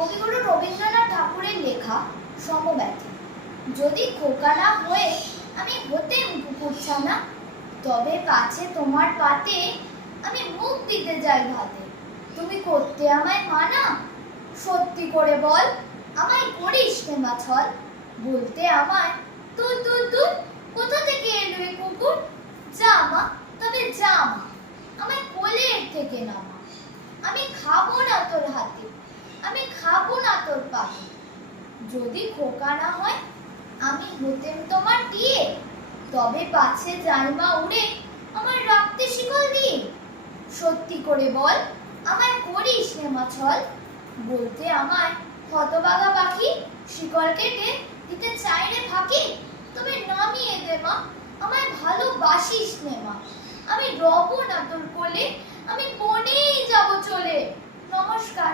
কবিগুরু রবীন্দ্রনাথ ঠাকুরের লেখা সমব্যথী। যদি খোকা না হয়ে আমি হতেম কুকুরছানা, তবে পাছে তোমার পাতে আমি মুখ দিতে যাই ভাতে। তুমি করতে আমায় মানা, সত্যি করে বল আমায় করিস নে মা ছল। বলতে আমায় তুই তুই তুই, কোথা থেকে এলো এ কুকুর? যা মা, তবে যা মা, আমায় কোলের থেকে নামা। আমি খাবো না তোর হাতে, আমি খাবো না তোর পাতে। যদি খোকা না হয় আমি হতেম তোমার দিয়ে, তবে পাছে যাই মা উড়ে আমার রাখতে শিকল দিয়ে। সত্যি করে বল আমায় করিস নে মা ছল। বলতে আমায় হতবাগা পাখি, শিকল কেটে দিতে চাই রে ফাঁকি। তবে নামিয়ে দে মা, আমায় ভালোবাসিস নে মা। আমি রব না তোর কোলে, আমি বনেই যাব চলে। নমস্কার।